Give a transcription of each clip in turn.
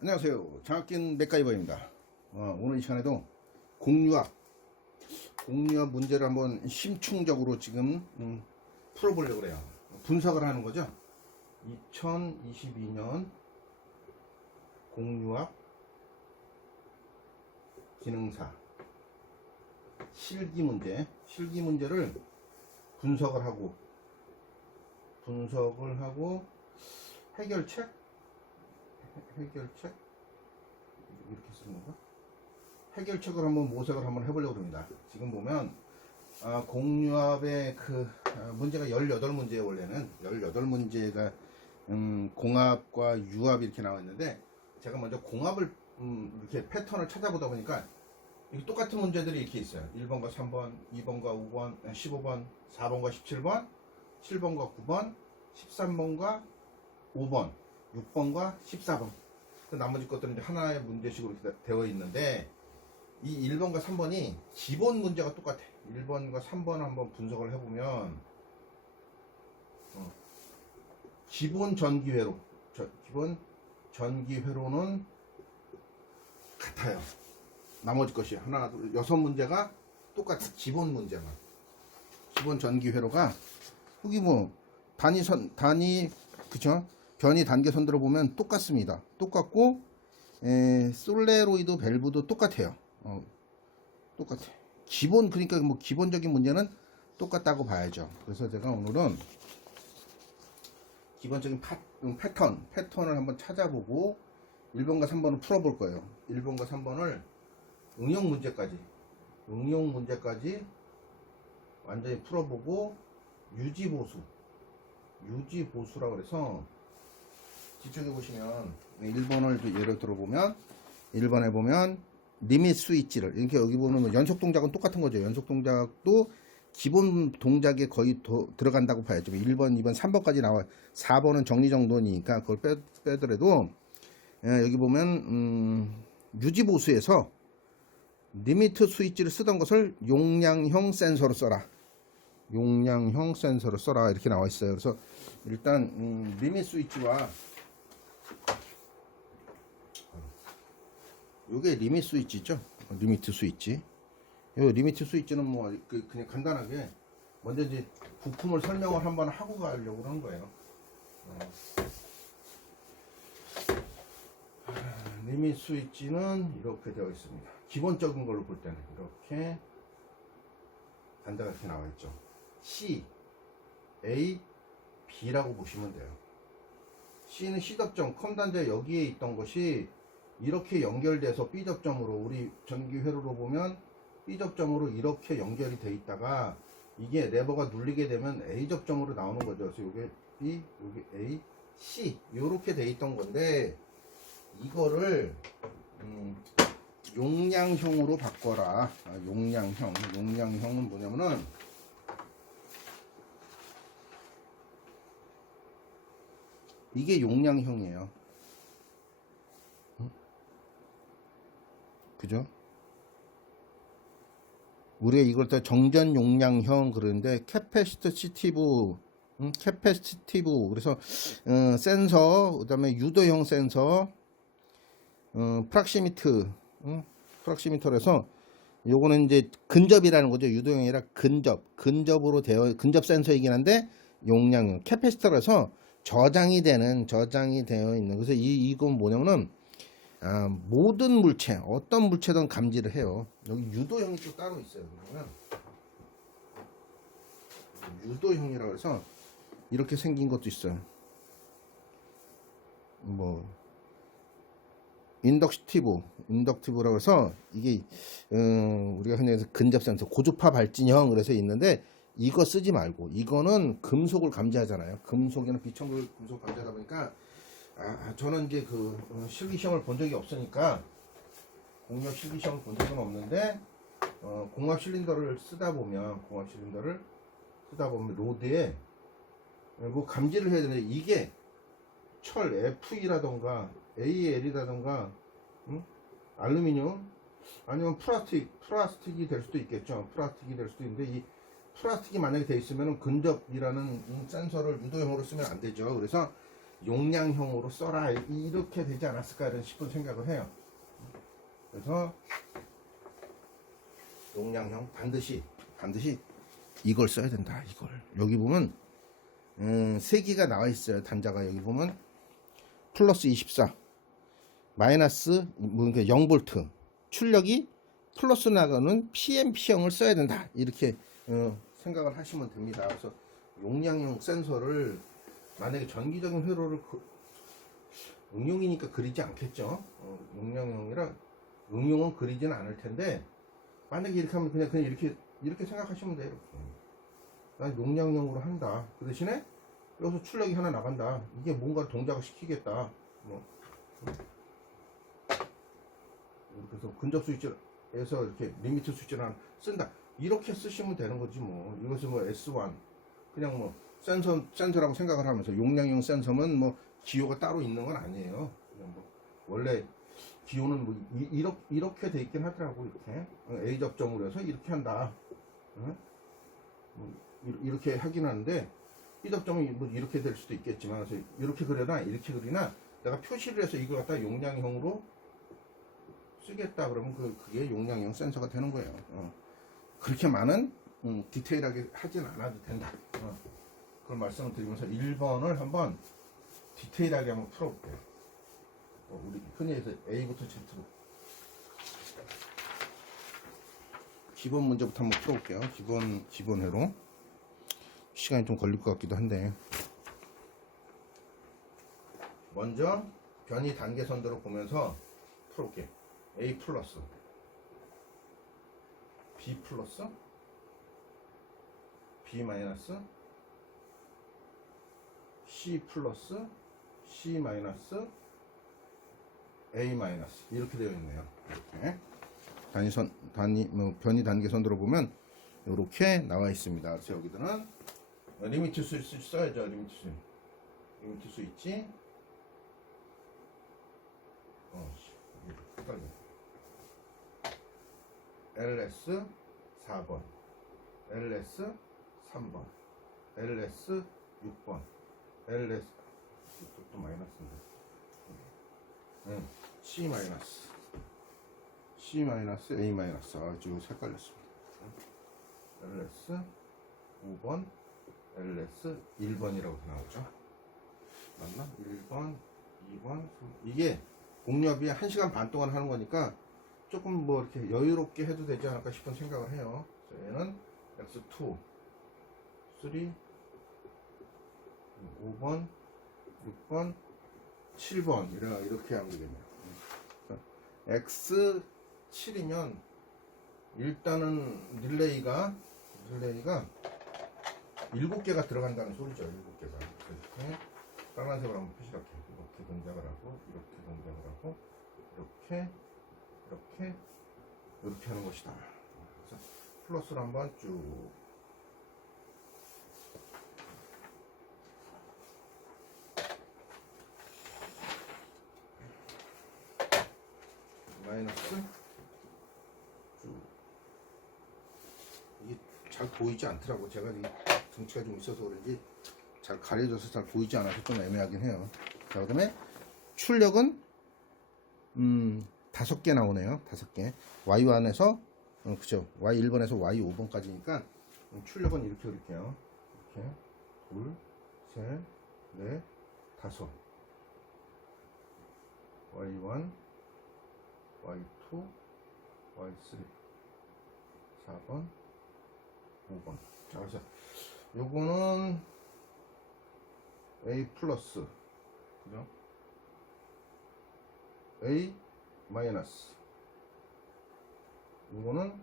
안녕하세요. 장학긴 맥가이버입니다. 오늘 이 시간에도 공유압 문제를 한번 심층적으로 지금 풀어보려고 그래요. 분석을 하는 거죠. 2022년 공유압 기능사 실기 문제를 분석을 하고 해결책 이렇게 쓰는 건가? 해결책을 한번 모색을 한번 해보려고 합니다. 지금 보면 공유압의 문제가 18문제에 원래는 18문제가 공합과 유압 이렇게 나와 있는데, 제가 먼저 공합을 이렇게 패턴을 찾아보다 보니까 이렇게 똑같은 문제들이 이렇게 있어요. 1번과 3번, 2번과 5번, 15번, 4번과 17번, 7번과 9번, 13번과 5번, 6번과 14번. 그 나머지 것들은 이제 하나의 문제식으로 되어 있는데, 이 1번과 3번이 기본 문제가 똑같아. 1번과 3번 한번 분석을 해보면, 기본 전기회로는 같아요. 나머지 것이 하나, 둘, 6문제가 똑같아. 기본 문제만. 기본 전기회로가, 여기 뭐, 그쵸? 변이 단계선들을 보면 똑같습니다. 똑같고, 솔레로이드 밸브도 똑같아요. 똑같아. 그러니까 뭐 기본적인 문제는 똑같다고 봐야죠. 그래서 제가 오늘은 기본적인 패턴을 한번 찾아보고 1번과 3번을 풀어볼 거예요. 1번과 3번을 응용 문제까지 완전히 풀어보고 유지보수라고 그래서, 뒤쪽에 보시면 1번을 예를 들어보면 1번에 보면 리밋 스위치를 이렇게, 여기 보면 연속 동작은 똑같은 거죠. 연속 동작도 기본 동작에 거의 들어간다고 봐야죠. 1번, 2번, 3번까지 나와요. 4번은 정리정돈이니까 그걸 빼더라도, 여기 보면 유지보수에서 리미트 스위치를 쓰던 것을 용량형 센서로 써라. 이렇게 나와 있어요. 그래서 일단 리밋 스위치와, 요게 리밋 스위치죠. 리미트 스위치. 요 리미트 스위치는 뭐 그냥 간단하게 먼저 이제 부품을 설명을 한번 하고 가려고 하는 거예요. 리밋 스위치는 이렇게 되어 있습니다. 기본적인 걸로 볼 때는 이렇게 단자가 이렇게 나와 있죠. C, A, B라고 보시면 돼요. C는 C 접점, 컴 단자 여기에 있던 것이 이렇게 연결돼서 B 접점으로, 우리 전기 회로로 보면 B 접점으로 이렇게 연결이 돼 있다가 이게 레버가 눌리게 되면 A 접점으로 나오는 거죠. 그래서 요게 B, 요게 A, C 요렇게 돼 있던 건데, 이거를 용량형으로 바꿔라. 용량형은 뭐냐면은, 이게 용량형이에요. 그죠? 우리가 이걸 또 정전 용량형 그러는데, 캐패시티브, 그래서 센서, 그다음에 유도형 센서, 프락시미터에서 요거는 이제 근접이라는 거죠. 유도형이 아니라 근접 센서이긴 한데 용량형, 캐패시터라서 저장이 되어 있는. 그래서 이건 뭐냐면은, 모든 물체, 어떤 물체든 감지를 해요. 여기 유도형이 또 따로 있어요. 그러면 유도형이라고 해서 이렇게 생긴 것도 있어요. 뭐 인덕티브라고 해서 이게 우리가 흔히 해서 근접 센서, 고주파 발진형 그래서 있는데, 이거 쓰지 말고, 이거는 금속을 감지하잖아요. 금속에는 비청글 금속 감지하다 보니까, 저는 이제 실기시험을 본 적이 없으니까, 공력 실기시험을 본 적은 없는데, 공합 실린더를 쓰다 보면 로드에 뭐 감지를 해야 되는데, 이게 철 FE라던가 AL이라던가 알루미늄 아니면 플라스틱이 될 수도 있겠죠. 플라스틱이 될 수도 있는데, 이 플라스틱이 만약에 돼 있으면 근접이라는 센서를 유도형으로 쓰면 안 되죠. 그래서 용량형으로 써라 이렇게 되지 않았을까 싶은 생각을 해요. 그래서 용량형 반드시 이걸 써야 된다. 이걸 여기 보면 3개가 나와 있어요. 단자가 여기 보면 플러스 24 마이너스 0V 출력이 플러스 나가는 PMP형을 써야 된다. 이렇게 생각을 하시면 됩니다. 그래서 용량형 센서를 만약에 전기적인 회로를 응용이니까 그리지 않겠죠. 용량형이라 응용은 그리지는 않을 텐데 만약에 이렇게 하면 그냥 이렇게 생각하시면 돼요. 이렇게. 난 용량형으로 한다. 그 대신에 여기서 출력이 하나 나간다. 이게 뭔가 동작을 시키겠다. 뭐. 그래서 근접 스위치에서 이렇게 리미트 스위치를 하나 쓴다. 이렇게 쓰시면 되는 거지 뭐. 이것은 뭐 S1 그냥 뭐 센서라고 생각을 하면서 용량형 센서면 뭐 기호가 따로 있는 건 아니에요. 그냥 뭐 원래 기호는 뭐 이렇게 돼 있긴 하더라고. 이렇게 A 접점으로 해서 이렇게 한다. 이렇게 하긴 하는데 이 접점이 뭐 이렇게 될 수도 있겠지만 그래서 이렇게 그려나 이렇게 그리나 내가 표시를 해서 이걸 갖다 용량형으로 쓰겠다 그러면 그게 용량형 센서가 되는 거예요. 그렇게 많은 디테일하게 하진 않아도 된다. 그런 말씀을 드리면서 1번을 한번 디테일하게 한번 풀어볼게요. 우리 흔히 해서 A부터 Z로 기본 문제부터 한번 풀어볼게요. 기본 회로 시간이 좀 걸릴 것 같기도 한데 먼저 변이 단계선도로 보면서 풀어볼게요. A 플러스 B 플러스 B 마이너스 C 플러스 C 마이너스 A 마이너스 이렇게 되어 있네요. 이렇게 변이 단계선도로 보면 이렇게 나와 있습니다. 그래서 여기들은 리미트 스위치 써야죠. 리미트 스위치 LS 4번 LS 3번 LS 6번 LS 또 마이너스인데 C 마이너스 C 마이너스 A 마이너스 지금 헷갈렸습니다. LS 5번 LS 1번이라고 나오죠. 맞나? 1번 2번 이게 공렵이 1시간 반 동안 하는 거니까 조금 뭐 이렇게 여유롭게 해도 되지 않을까 싶은 생각을 해요. 그래서 얘는 X2 3 5번 6번 7번 이렇게 하면 되겠네요. X7이면 일단은 릴레이가 7개가 들어간다는 소리죠. 7개가 이렇게 빨간색으로 한번 표시를 할게요. 이렇게 동작을 하고 이렇게 동작을 하고 이렇게 하는 것이다. 그래서 플러스로 한번 쭉 마이너스 쭉 이게 잘 보이지 않더라고. 제가 이 등치가 좀 있어서 그런지 잘 가려져서 잘 보이지 않아서 좀 애매하긴 해요. 자, 그 다음에 출력은 5개 나오네요. 5개. Y1에서 그죠. Y1번에서 Y5번까지니까 출력은 이렇게 그릴게요. 이렇게 둘, 셋, 넷, 5 Y1 Y2 Y3 4번 5번. 자, 그래서 요거는 A 플러스 그죠? A 마이너스 이거는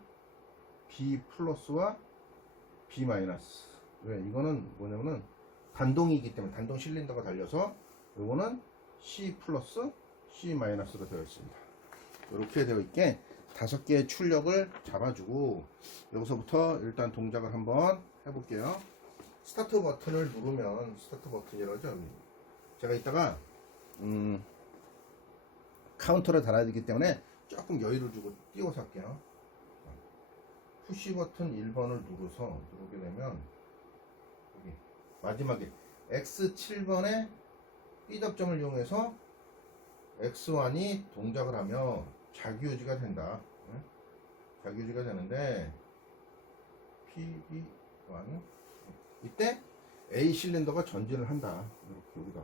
B 플러스와 B 마이너스. 왜? 이거는 뭐냐면은 단동이기 때문에 단동 실린더가 달려서 이거는 C 플러스 C 마이너스로 되어 있습니다. 이렇게 되어 있게 5개의 출력을 잡아주고 여기서부터 일단 동작을 한번 해볼게요. 스타트 버튼을 누르면 스타트 버튼이라죠. 제가 이따가 카운터를 달아야 되기 때문에 조금 여유를 주고 띄워서 할게요. 푸시 버튼 1번을 누르게 되면 여기 마지막에 X7번에 B 접점을 이용해서 X1이 동작을 하며 자기유지가 된다. 응? 자기유지가 되는데 PB1 이때 A 실린더가 전진을 한다. 이렇게 여기다.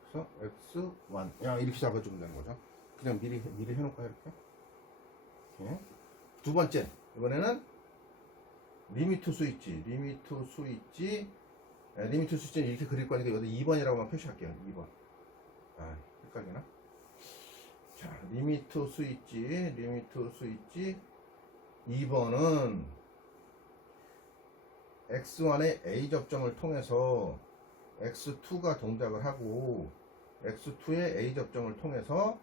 그래서 X1 야 이렇게 잡아주면 되는 거죠. 그냥 미리 해놓을까 이렇게. 이렇게. 두 번째 이번에는 리미트 스위치 리미트 스위치는 이렇게 그릴 거니까 여기 2번이라고만 표시할게요. 2번. 아 헷갈리나? 자 리미트 스위치 2번은 X1의 A 접점을 통해서 X2가 동작을 하고 X2의 A 접점을 통해서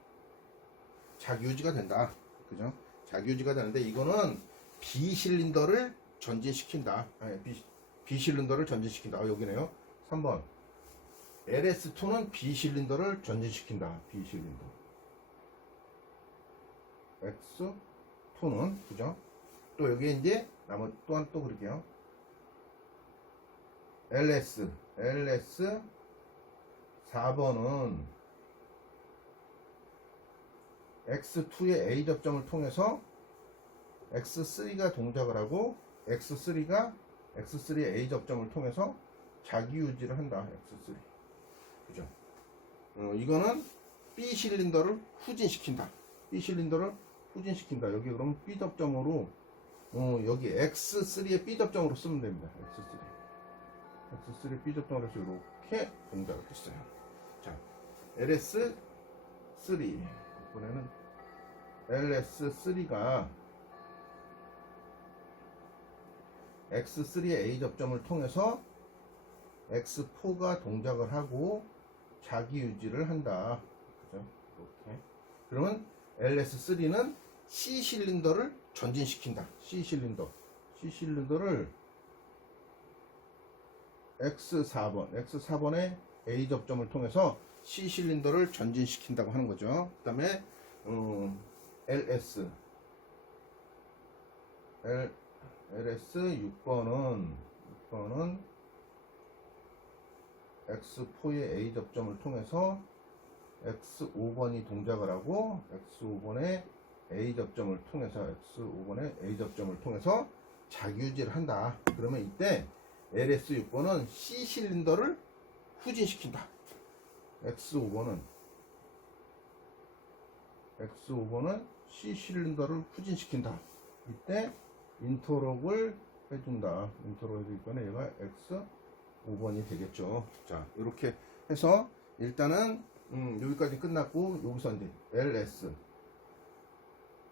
자기유지가 된다. 그죠? 자기유지가 되는데 이거는 B 실린더를 전진시킨다. B 실린더를 전진시킨다. 여기네요. 3번. LS2는 B 실린더를 전진시킨다. B 실린더. X2는 그죠? 또 여기에 이제 또한 또 그릴게요. LS 4번은 X2의 A 접점을 통해서 X3가 동작을 하고 X3의 A 접점을 통해서 자기유지를 한다. X3 그죠? 이거는 B 실린더를 후진시킨다. 여기 그럼 B 접점으로 여기 X3의 B 접점으로 쓰면 됩니다. X3 B 접점으로 해서 이렇게 동작을 했어요. 자, LS3 이번에는 LS3가 X3의 A 접점을 통해서 X4가 동작을 하고 자기유지를 한다. 그죠? 이렇게. 그러면 LS3는 C 실린더를 전진시킨다. C 실린더를 X4번의 A 접점을 통해서 C 실린더를 전진시킨다고 하는 거죠. 그 다음에 LS 6번은 X4의 A 접점을 통해서 X5번이 동작을 하고 X5번의 A 접점을 통해서 자기유지를 한다. 그러면 이때 LS 6번은 C 실린더를 후진시킨다. X5번은 C 실린더를 후진시킨다. 이때 인터록을 해준다. 인터록 해줄 거는 얘가 X5번이 되겠죠. 자, 이렇게 해서 일단은 여기까지 끝났고 여기서 이제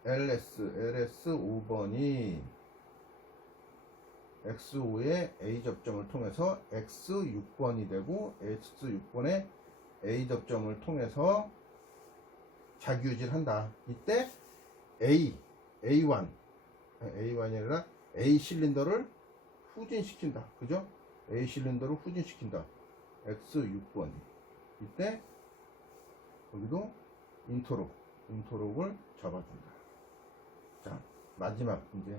LS5번이 X5의 A 접점을 통해서 X6번이 되고 X6번의 A 접점을 통해서 자기유지를 한다. 이때 A1이 아니라 A 실린더를 후진시킨다. 그죠? A 실린더를 후진시킨다. X6번이. 이때 여기도 인터록을 잡아준다. 자, 마지막 이제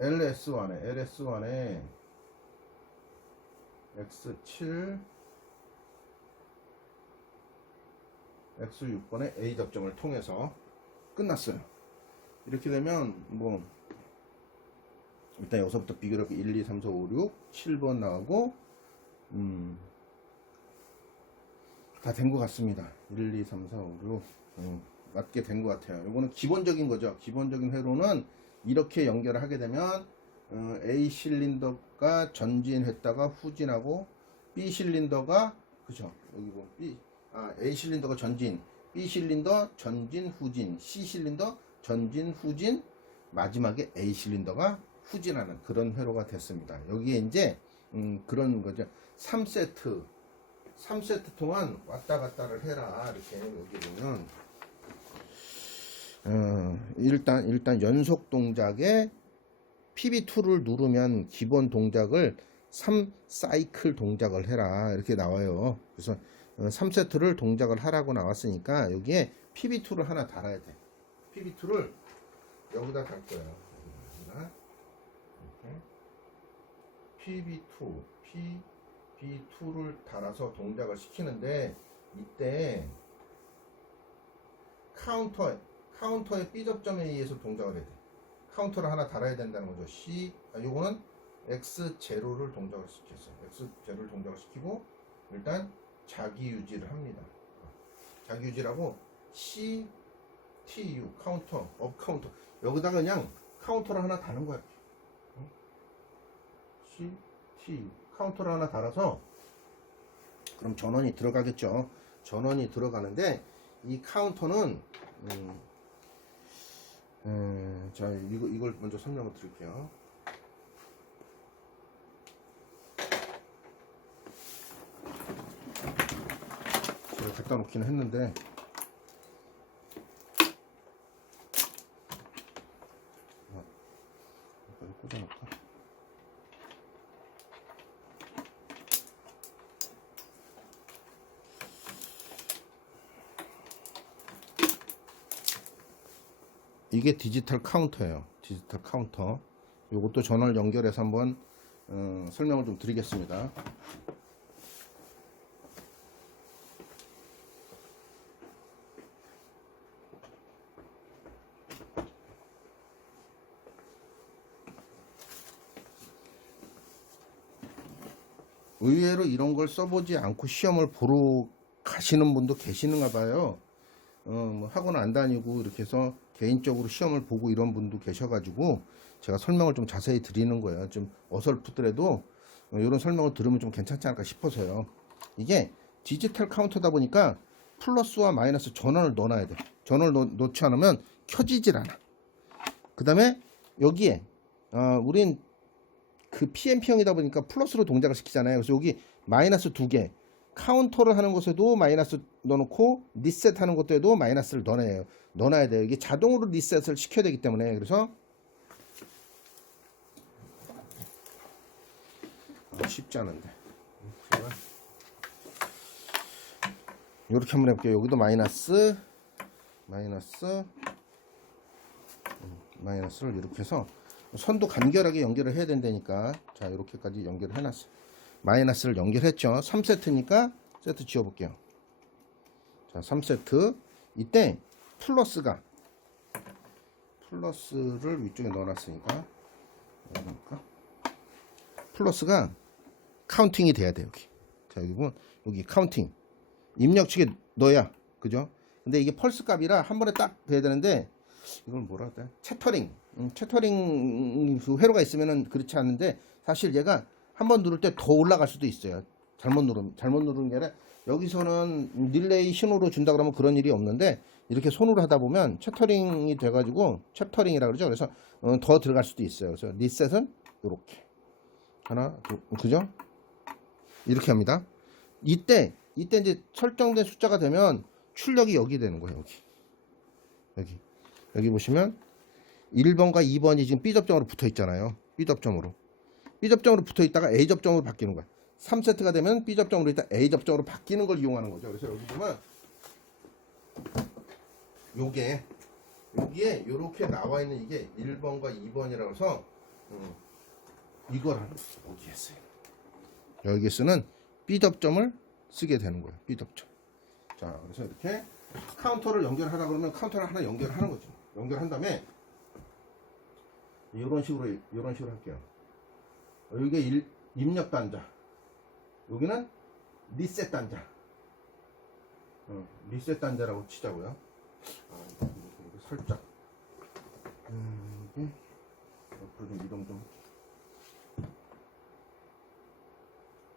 LS1에 X7 X6번의 A 접점을 통해서 끝났어요. 이렇게 되면 뭐 일단 여기서부터 비교를 1, 2, 3, 4, 5, 6, 7번 나오고 다 된 것 같습니다. 1, 2, 3, 4, 5, 6 맞게 된 것 같아요. 이거는 기본적인 거죠. 기본적인 회로는 이렇게 연결을 하게 되면 A 실린더가 전진했다가 후진하고 B 실린더가 그죠? 여기 보면 A 실린더가 전진, B 실린더 전진 후진, C 실린더 전진 후진, 마지막에 A 실린더가 후진하는 그런 회로가 됐습니다. 여기에 이제 그런 거죠. 3세트 동안 왔다 갔다를 해라. 이렇게 여기 보면 일단 연속 동작에 PB2를 누르면 기본 동작을 3사이클 동작을 해라. 이렇게 나와요. 그래서 3세트를 동작을 하라고 나왔으니까 여기에 PB2를 하나 달아야 돼. PB2를 여기다 달 거예요. 이렇게. PB2 B2를 달아서 동작을 시키는데 이때 카운터의 B 접점에 의해서 동작을 해야 돼. 카운터를 하나 달아야 된다는 거죠. 요거는 X0를 동작을 시켰어요. X0를 동작을 시키고 일단 자기 유지를 합니다. 자기 유지라고 CTU 업 카운터 여기다가 그냥 카운터를 하나 다는 거야. CTU 카운터를 하나 달아서 그럼 전원이 들어가겠죠. 전원이 들어가는데 이 카운터는 자 이걸 먼저 설명을 드릴게요. 제가 갖다 놓기는 했는데 꽂아놓을까? 이게 디지털 카운터예요. 디지털 카운터. 요것도 전원을 연결해서 한번 설명을 좀 드리겠습니다. 의외로 이런 걸 써보지 않고 시험을 보러 가시는 분도 계시는가 봐요. 뭐 학원 안 다니고 이렇게 해서 개인적으로 시험을 보고 이런 분도 계셔가지고 제가 설명을 좀 자세히 드리는 거예요. 좀 어설프더라도 이런 설명을 들으면 좀 괜찮지 않을까 싶어서요. 이게 디지털 카운터다 보니까 플러스와 마이너스 전원을 넣어놔야 돼. 전원을 넣지 않으면 켜지질 않아. 그 다음에 여기에 우린 그 PMP형이다 보니까 플러스로 동작을 시키잖아요. 그래서 여기 마이너스 2개 카운터를 하는 것에도 마이너스 넣어놓고 리셋 하는 것에도 마이너스를 넣어놔야 돼요. 이게 자동으로 리셋을 시켜야 되기 때문에. 그래서 쉽지 않은데 이렇게 한번 해볼게요. 여기도 마이너스를 이렇게 해서 선도 간결하게 연결을 해야 된다니까. 자, 이렇게까지 연결을 해놨어요. 마이너스를 연결했죠. 3세트니까 세트 지워볼게요. 자, 3세트. 이때 플러스를 위쪽에 넣어놨으니까 플러스가 카운팅이 돼야 돼. 여기. 자, 여기 보면 여기 카운팅 입력치게 넣어야 그죠? 근데 이게 펄스 값이라 한 번에 딱 돼야 되는데 이걸 뭐라 해야 돼? 채터링 그 회로가 있으면은 그렇지 않은데 사실 얘가 한번 누를 때 더 올라갈 수도 있어요. 잘못 누르는 게 아니라 여기서는 릴레이 신호로 준다 그러면 그런 일이 없는데 이렇게 손으로 하다 보면 채터링이 돼가지고 챕터링이라 그러죠. 그래서 더 들어갈 수도 있어요. 그래서 리셋은 이렇게 하나 그죠? 이렇게 합니다. 이때 이제 설정된 숫자가 되면 출력이 여기 되는 거예요. 여기 보시면 1번과 2번이 지금 B 접점으로 붙어 있잖아요. B 접점으로 붙어 있다가 A 접점으로 바뀌는 거야. 3세트가 되면 B 접점으로 있다 A 접점으로 바뀌는 걸 이용하는 거죠. 그래서 여기 보면 여기에 이렇게 나와 있는 이게 1번과 2번이라고 해서 이걸 어디에 써요? 여기에 쓰는 B 접점을 쓰게 되는 거예요. B 접점. 자, 그래서 이렇게 카운터를 연결하다 그러면 카운터를 하나 연결하는 거죠. 연결한 다음에 이런 식으로 할게요. 여기가 입력 단자, 여기는 리셋 단자. 리셋 단자라고 치자고요. 살짝 이게 옆으로 좀 이동 좀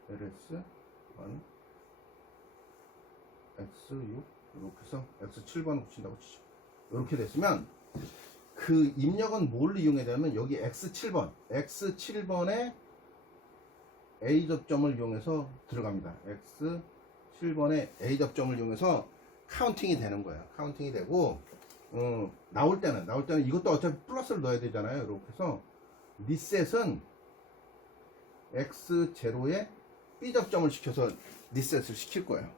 LS1 X6 이렇게 해서 X7번 붙인다고 치죠. 이렇게 됐으면 그 입력은 뭘 이용해야 되냐면 여기 X7번에 A 접점을 이용해서 들어갑니다. X7번에 A 접점을 이용해서 카운팅이 되는 거예요. 카운팅이 되고 나올 때는 이것도 어차피 플러스를 넣어야 되잖아요. 이렇게 해서 리셋은 X0에 B 접점을 시켜서 리셋을 시킬 거예요.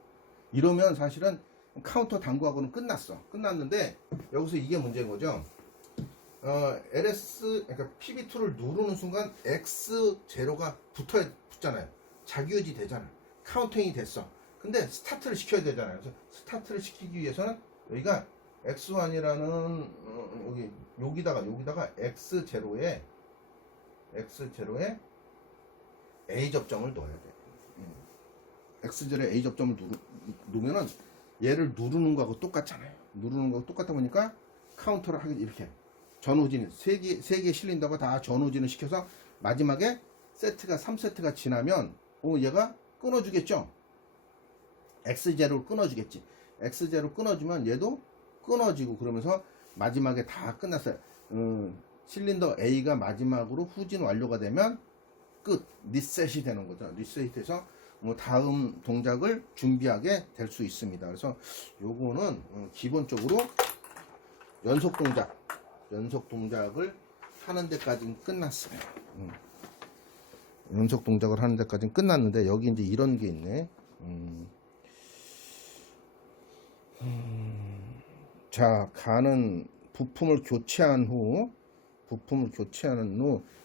이러면 사실은 카운터 당구하고는 끝났는데 여기서 이게 문제인 거죠. LS 그러니까 PB2를 누르는 순간 X0가 붙잖아요. 자기유지 되잖아. 카운팅이 됐어. 근데 스타트를 시켜야 되잖아요. 그래서 스타트를 시키기 위해서는 여기가 X1이라는 여기다가 X0에 A 접점을 넣어야 돼. X0에 A 접점을 누르면은 얘를 누르는 거하고 똑같잖아요. 누르는 거하고 똑같다 보니까 카운터를 하게 이렇게 전후진 세 개 실린더가 다 전후진을 시켜서 마지막에 세트가 3세트가 지나면 얘가 끊어주겠죠. X0를 끊어주겠지. X0 끊어주면 얘도 끊어지고 그러면서 마지막에 다 끝났어요. 실린더 A가 마지막으로 후진 완료가 되면 끝 리셋이 되는 거죠. 리셋해서 다음 동작을 준비하게 될 수 있습니다. 그래서 요거는 기본적으로 연속 동작을 하는 데까지는 끝났어요. 연속 동작을 하는 데까지는 끝났는데 여기 이제 이런 게 있네. 자, 가는 부품을 교체한 후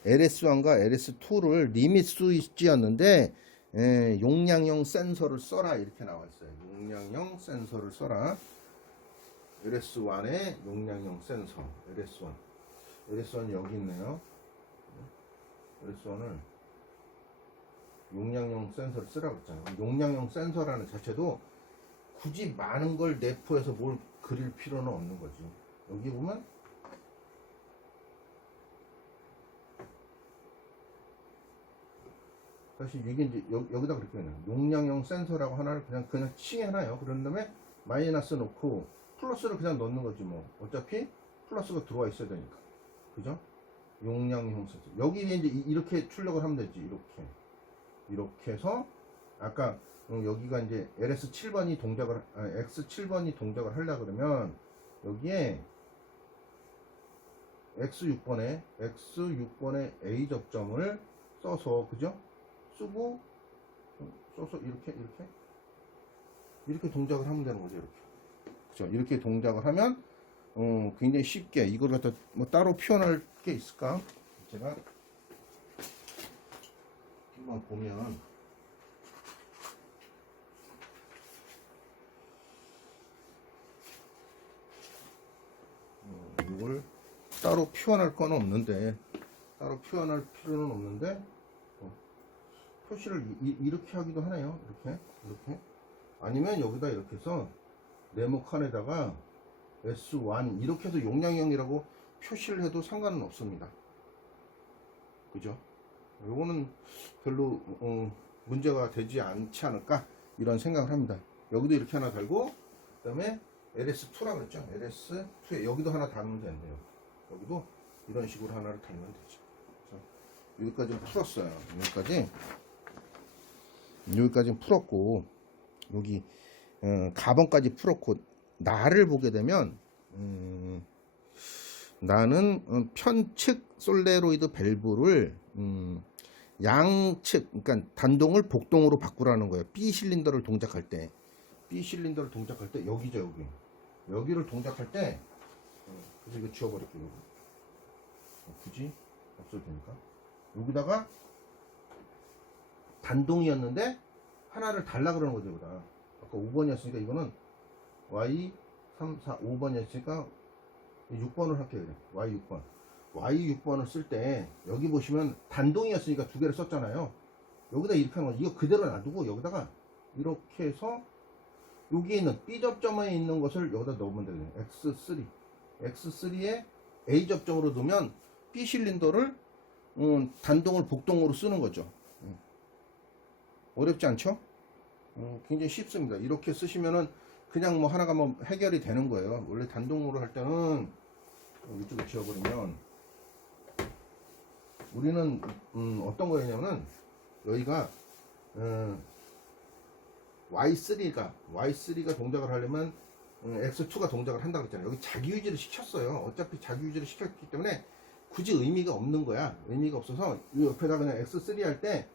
LS1과 LS2를 리밋 스위치였는데 용량형 센서를 써라 이렇게 나와 있어요. 용량형 센서를 써라. LS1의 용량형 센서 LS1 여기 있네요. LS1을 용량형 센서를 쓰라고 했잖아요. 용량형 센서라는 자체도 굳이 많은 걸 내포해서 뭘 그릴 필요는 없는 거지. 여기 보면 다시 이게 이제 여기다 그렇게 해놔요. 용량형 센서라고 하나를 그냥 칭해놔요. 그런 다음에 마이너스 놓고 플러스를 그냥 넣는 거지 뭐. 어차피 플러스가 들어와 있어야 되니까. 그죠? 용량형 센서. 여기 이제 이렇게 출력을 하면 되지. 이렇게 해서 아까 여기가 이제 LS7번이 X7번이 동작을 하려고 그러면 여기에 X6번에 A 접점을 써서 그죠? 써서 이렇게 동작을 하면 되는 거죠. 그죠? 이렇게 동작을 하면 굉장히 쉽게 이걸 갖다 뭐 따로 표현할 게 있을까? 제가 한번 보면 이걸 따로 표현할 건 없는데 따로 표현할 필요는 없는데 표시를 이렇게 하기도 하네요. 이렇게 아니면 여기다 이렇게 해서 네모칸에다가 S1 이렇게 해서 용량형이라고 표시를 해도 상관은 없습니다. 그죠? 요거는 별로 문제가 되지 않지 않을까 이런 생각을 합니다. 여기도 이렇게 하나 달고 그 다음에 LS2라고 그랬죠. LS2에 여기도 하나 달면 되는데요. 여기도 이런 식으로 하나를 달면 되죠. 여기까지는 풀었어요. 여기까지는 풀었고 여기 가번까지 풀었고 나를 보게 되면 나는 편측 솔레로이드 밸브를 양측 그러니까 단동을 복동으로 바꾸라는 거예요. B 실린더를 동작할 때 여기죠. 여기를 동작할 때 그래서 이거 지워버릴게요. 굳이 없어도 되니까 여기다가 단동이었는데 하나를 달라 그러는 거죠. 여기다 아까 5번이었으니까 이거는 Y 3, 4, 5번이었으니까 6번을 할게요. Y6번을 쓸 때 여기 보시면 단동이었으니까 두 개를 썼잖아요. 여기다 이렇게 하는 거 이거 그대로 놔두고 여기다가 이렇게 해서 여기에 있는 B 접점에 있는 것을 여기다 넣으면 되거든요. X3에 A 접점으로 두면 B 실린더를 단동을 복동으로 쓰는 거죠. 어렵지 않죠? 굉장히 쉽습니다. 이렇게 쓰시면은 그냥 뭐 하나가 뭐 해결이 되는 거예요. 원래 단동으로 할 때는 이쪽에 지워버리면 우리는 어떤 거였냐면은 여기가 Y3가 동작을 하려면 X2가 동작을 한다고 그랬잖아요. 여기 자기유지를 시켰어요. 어차피 자기유지를 시켰기 때문에 굳이 의미가 없는 거야. 의미가 없어서 이 옆에다 그냥 X3 할 때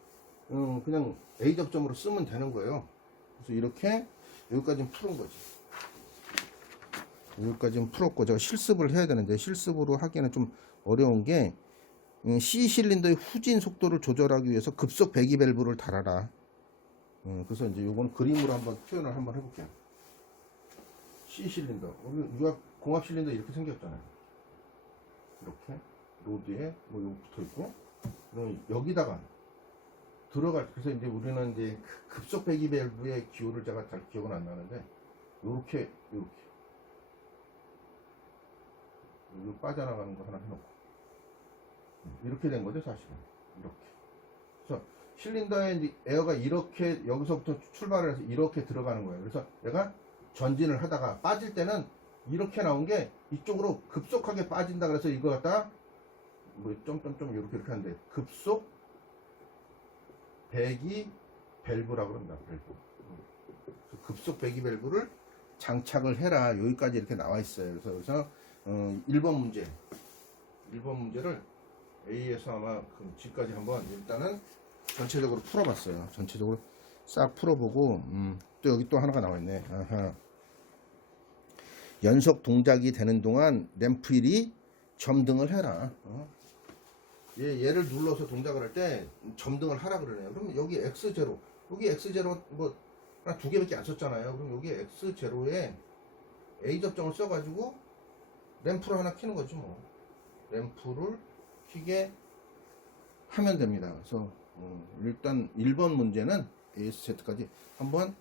그냥 A 접점으로 쓰면 되는 거예요. 그래서 이렇게 여기까지는 푸는 거지. 여기까지는 풀었고 제가 실습을 해야 되는데 실습으로 하기에는 좀 어려운 게 C 실린더의 후진 속도를 조절하기 위해서 급속 배기 밸브를 달아라. 그래서 이제 요거는 그림으로 한번 표현을 한번 해볼게요. C 실린더. 우리 유압 공합 실린더 이렇게 생겼잖아요. 이렇게 로드에 뭐 요거 붙어 있고, 그럼 여기다가 들어갈. 그래서 이제 우리는 이제 급속 배기 밸브의 기호를 제가 잘 기억은 안 나는데, 요렇게 빠져나가는 거 하나 해놓고 이렇게 된 거죠, 사실은. 이렇게. 그래서 실린더에 이제 에어가 이렇게 여기서부터 출발을 해서 이렇게 들어가는 거예요. 그래서 얘가 전진을 하다가 빠질 때는 이렇게 나온 게 이쪽으로 급속하게 빠진다. 그래서 이거 갖다가 뭐 점점점 이렇게 하는데 급속 배기 밸브라고 그럽니다. 밸브. 급속 배기 밸브를 장착을 해라. 여기까지 이렇게 나와 있어요. 그래서 1번 문제를 A에서 아마 그 G까지 한번 일단은 전체적으로 풀어봤어요. 전체적으로 싹 풀어보고, 또 여기 또 하나가 나와 있네. 아하. 연속 동작이 되는 동안 램프 1이 점등을 해라. 얘를 눌러서 동작을 할 때 점등을 하라 그러네요. 그럼 여기 X0, 여기 X0 뭐 하나 두 개밖에 안 썼잖아요. 그럼 여기 X0에 A 접점을 써가지고 램프를 하나 켜는 거지 뭐. 램프를 켜게 하면 됩니다. 그래서 일단 1번 문제는 ASZ까지 한번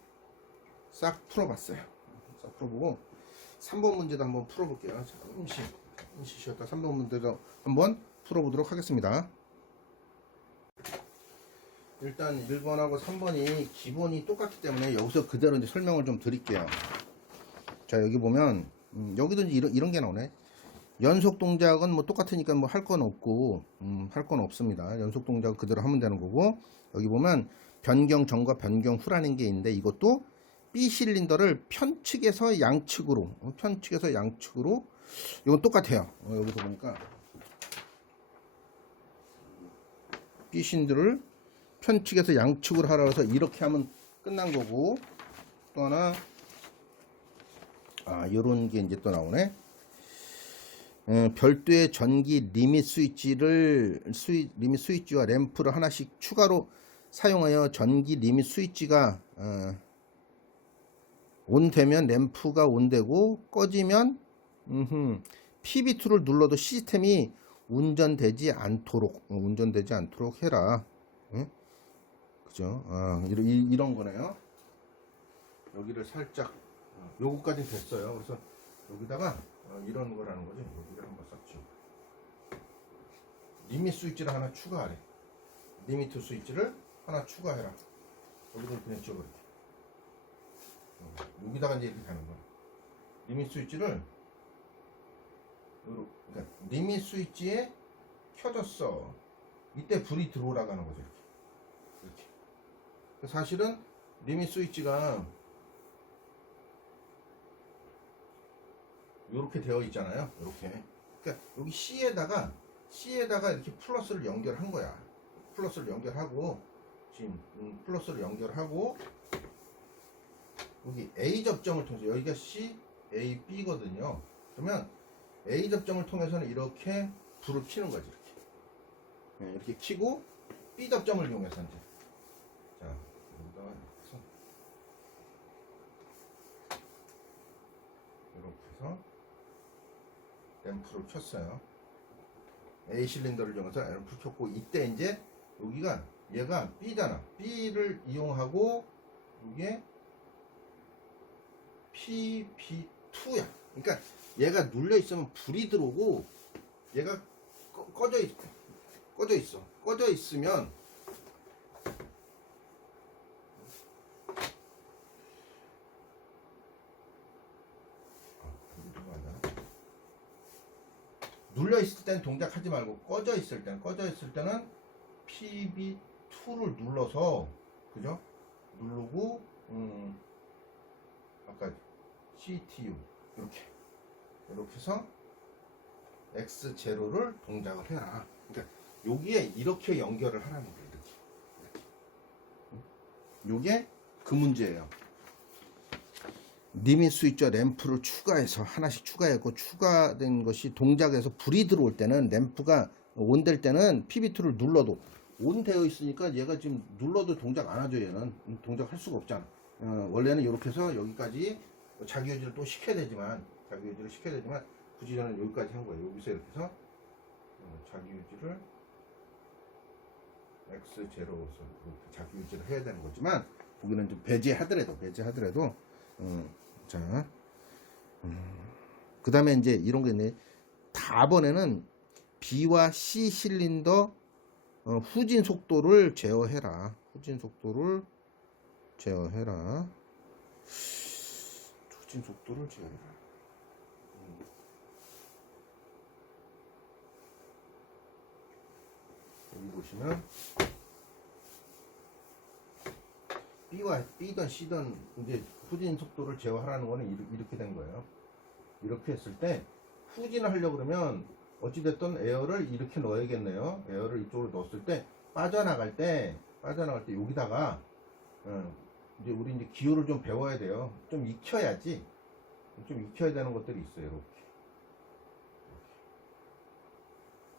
싹 풀어봤어요. 싹 풀어보고 3번 문제도 한번 풀어볼게요. 잠시 쉬었다 3번 문제도 한번 풀어보도록 하겠습니다. 일단 1번하고 3번이 기본이 똑같기 때문에 여기서 그대로 이제 설명을 좀 드릴게요. 자, 여기 보면 여기도 이제 이런 게 나오네. 연속 동작은 뭐 똑같으니까 뭐 할 건 없고 할 건 없습니다. 연속 동작 그대로 하면 되는 거고, 여기 보면 변경 전과 변경 후라는 게 있는데, 이것도 B 실린더를 편측에서 양측으로 이건 똑같아요. 여기서 보니까 B 실린더를 편측에서 양측으로 하라 해서 이렇게 하면 끝난 거고, 또 하나 요런 게 이제 또 나오네. 별도의 전기 리밋 스위치와 램프를 하나씩 추가로 사용하여 전기 리밋 스위치가 온되면 램프가 온되고, 꺼지면 PB2를 눌러도 시스템이 운전되지 않도록 해라. 그죠? 이런 거네요. 여기를 살짝 요거까지 됐어요. 그래서 여기다가 이런 거라는 거지. 여기를 한번 썼죠. 리밋 스위치를 하나 추가하래. 리미트 스위치를 하나 추가해라. 여기도 그냥 찍어버릴게. 여기다가 이제 이렇게 가는 거야. 리밋 스위치를 그러니까 리밋 스위치에 켜졌어. 이때 불이 들어오라고 하는 거죠. 이렇게. 사실은 리밋 스위치가 이렇게 되어 있잖아요. 이렇게. 그러니까 여기 C에다가 이렇게 플러스를 연결한 거야. 플러스를 연결하고, 지금 플러스를 연결하고, 여기 A 접점을 통해서, 여기가 C, A, B거든요. 그러면 A 접점을 통해서는 이렇게 불을 켜는 거지. 이렇게 켜고 B 접점을 이용해서 이제, 자, 여기다가 이렇게 해서 램프를 켰어요. A 실린더를 이용해서 램프를 켰고, 이때 이제 여기가 얘가 B잖아. B를 이용하고 이게 PB2야. 그러니까 얘가 눌려 있으면 불이 들어오고, 얘가 꺼져 있어. 꺼져 있으면 눌려 있을 때는 동작하지 말고 꺼져 있을 때는 PB2를 눌러서, 그죠? 누르고 아까 CTU 이렇게 해서 X0를 동작을 해라. 그러니까 여기에 이렇게 연결을 하라는 거예요. 이렇게. 요게 그 문제예요. 리밋 스위치와 램프를 추가해서 하나씩 추가했고, 추가된 것이 동작에서 불이 들어올 때는, 램프가 온될 때는 PB2를 눌러도 온 되어 있으니까 얘가 지금 눌러도 동작 안 하죠. 얘는 동작할 수가 없잖아. 원래는 이렇게 해서 여기까지 자기 유지를 또 시켜야 되지만 굳이 저는 여기까지 한 거예요. 여기서 이렇게 해서 자기 유지를 X0에서 이렇게 자기 유지를 해야 되는 거지만 거기는 좀 배제하더라도 자 그 다음에 이제 이런 게 있네. 다번에는 B와 C 실린더 후진 속도를 제어해라. 후진 속도를 제어해라. 여기 보시면 B든 C든 이제 후진 속도를 제어하라는 거는 이렇게 된 거예요. 이렇게 했을 때 후진을 하려고 그러면 어찌됐든 에어를 이렇게 넣어야겠네요. 에어를 이쪽으로 넣었을 때 빠져나갈 때 여기다가 이제 우리 이제 기호를 좀 배워야 돼요. 좀 익혀야지. 좀 익혀야 되는 것들이 있어요. 이렇게.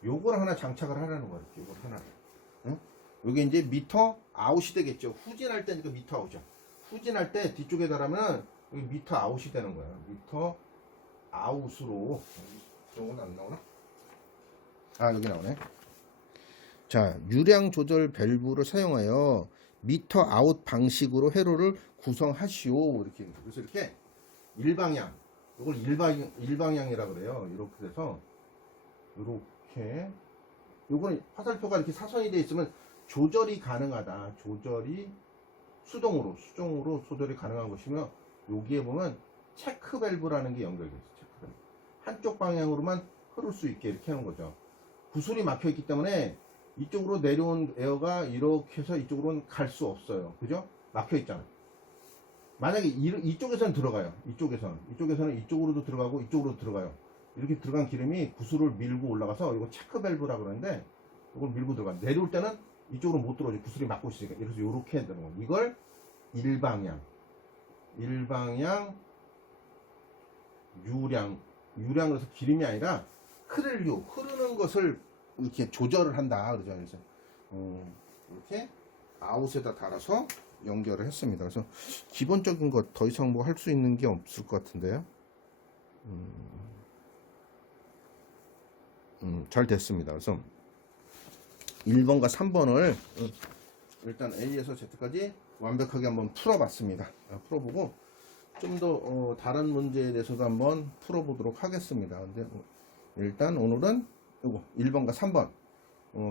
요걸 하나 장착을 하라는 거예요. 요걸 하나. 요게 이제 미터 아웃이 되겠죠. 후진할 때니까 미터 아웃이죠. 후진할 때 뒤쪽에 달하면 여기 미터 아웃이 되는 거예요. 미터 아웃으로. 저건 안 나오나? 아, 여기 나오네. 자, 유량 조절 밸브를 사용하여 미터 아웃 방식으로 회로를 구성하시오. 이렇게. 그래서 이렇게 일방향. 이걸 일방향이라 그래요. 이렇게 돼서 이렇게. 요거는 화살표가 이렇게 사선이 되어 있으면 조절이 가능하다. 조절이 수동으로 조절이 가능한 것이며, 여기에 보면 체크 밸브라는 게 연결되어 있어요. 체크 밸브. 한쪽 방향으로만 흐를 수 있게 이렇게 하는 거죠. 구슬이 막혀 있기 때문에 이쪽으로 내려온 에어가 이렇게 해서 이쪽으로는 갈 수 없어요. 그죠? 막혀 있잖아. 만약에 이쪽에서는 들어가요. 이쪽에서는 이쪽으로도 들어가고 이쪽으로도 들어가요. 이렇게 들어간 기름이 구슬을 밀고 올라가서 이거 체크 밸브라고 그러는데, 이걸 밀고 들어가. 내려올 때는 이쪽으로 못 들어오죠. 구슬이 막고 있으니까. 그래서 이렇게 되는 거예요. 이걸 일방향 유량으로서 기름이 아니라 흐르는 것을 이렇게 조절을 한다. 그러죠. 그래서 이렇게 아웃에다 달아서 연결을 했습니다. 그래서 기본적인 것 더 이상 뭐 할 수 있는 게 없을 것 같은데요. 잘 됐습니다. 그래서 1번과 3번을 일단 A에서 Z까지 완벽하게 한번 풀어봤습니다. 풀어보고 좀 더 다른 문제에 대해서도 한번 풀어보도록 하겠습니다. 근데 일단 오늘은 이거 1번과 3번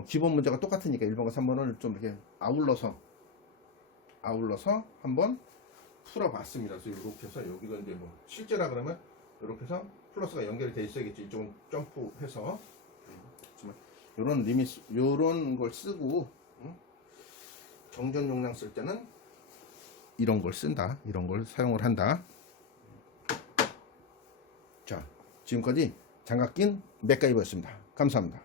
기본 문제가 똑같으니까 1번과 3번을 좀 이렇게 아울러서 한번 풀어봤습니다. 그래서 이렇게 해서 여기도 이제 뭐 실제라 그러면 이렇게 해서 플러스가 연결이 돼 있어야겠지. 이쪽은 점프해서 요런 리밋 요런 걸 쓰고 정전 용량 쓸 때는 이런 걸 쓴다. 이런 걸 사용을 한다. 자, 지금까지 장갑 낀 맥가이버였습니다. 감사합니다.